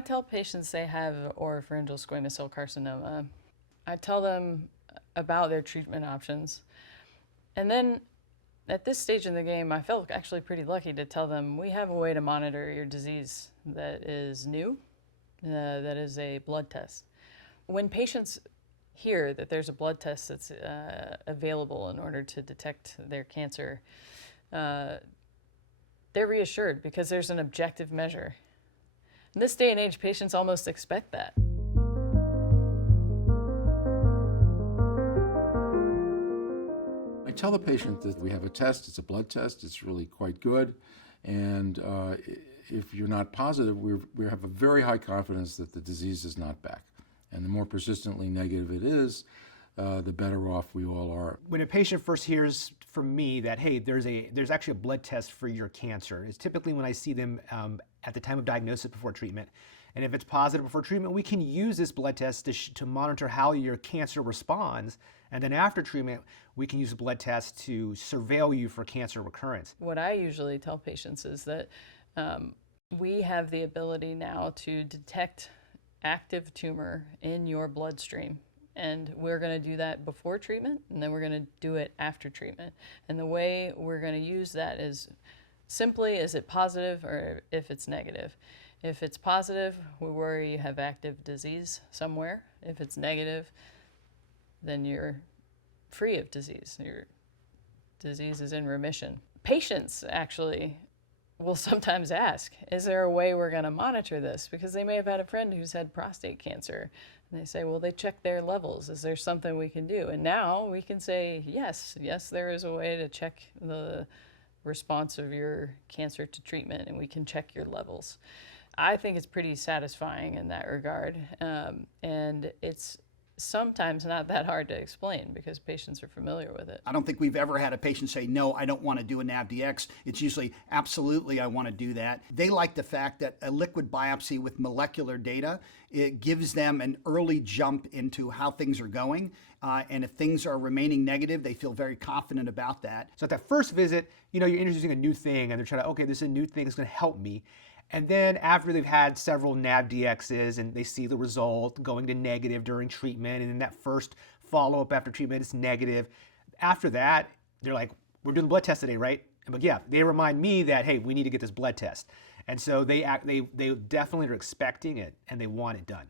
I tell patients they have oropharyngeal squamous cell carcinoma, I tell them about their treatment options. And then at this stage in the game, I felt actually pretty lucky to tell them we have a way to monitor your disease that is new, that is a blood test. When patients hear that there's a blood test that's available in order to detect their cancer, they're reassured because there's an objective measure. In this day and age, patients almost expect that. I tell the patient that we have a test, it's a blood test, it's really quite good, and if you're not positive, we have a very high confidence that the disease is not back. And the more persistently negative it is, the better off we all are. When a patient first hears from me that, hey, there's actually a blood test for your cancer, it's typically when I see them at the time of diagnosis before treatment. And if it's positive before treatment, we can use this blood test to monitor how your cancer responds. And then after treatment, we can use a blood test to surveil you for cancer recurrence. What I usually tell patients is that we have the ability now to detect active tumor in your bloodstream. And we're going to do that before treatment, and then we're going to do it after treatment. And the way we're going to use that is simply, is it positive or if it's negative? If it's positive, we worry you have active disease somewhere. If it's negative, then you're free of disease. Your disease is in remission. Patients actually will sometimes ask, is there a way we're going to monitor this? Because they may have had a friend who's had prostate cancer. And they say, well, they check their levels. Is there something we can do? And now we can say, yes, there is a way to check the response of your cancer to treatment, and we can check your levels. I think it's pretty satisfying in that regard. And it's sometimes not that hard to explain because patients are familiar with it. I don't think we've ever had a patient say, no, I don't want to do a NavDx. It's usually, absolutely, I want to do that. They like the fact that a liquid biopsy with molecular data, it gives them an early jump into how things are going. And if things are remaining negative, they feel very confident about that. So at that first visit, you're introducing a new thing and they're trying to, okay, this is a new thing, it's going to help me. And then after they've had several NavDx's and they see the result going to negative during treatment, and then that first follow-up after treatment is negative, after that, they're like, we're doing the blood test today, right? But yeah, they remind me that, hey, we need to get this blood test. And so they definitely are expecting it and they want it done.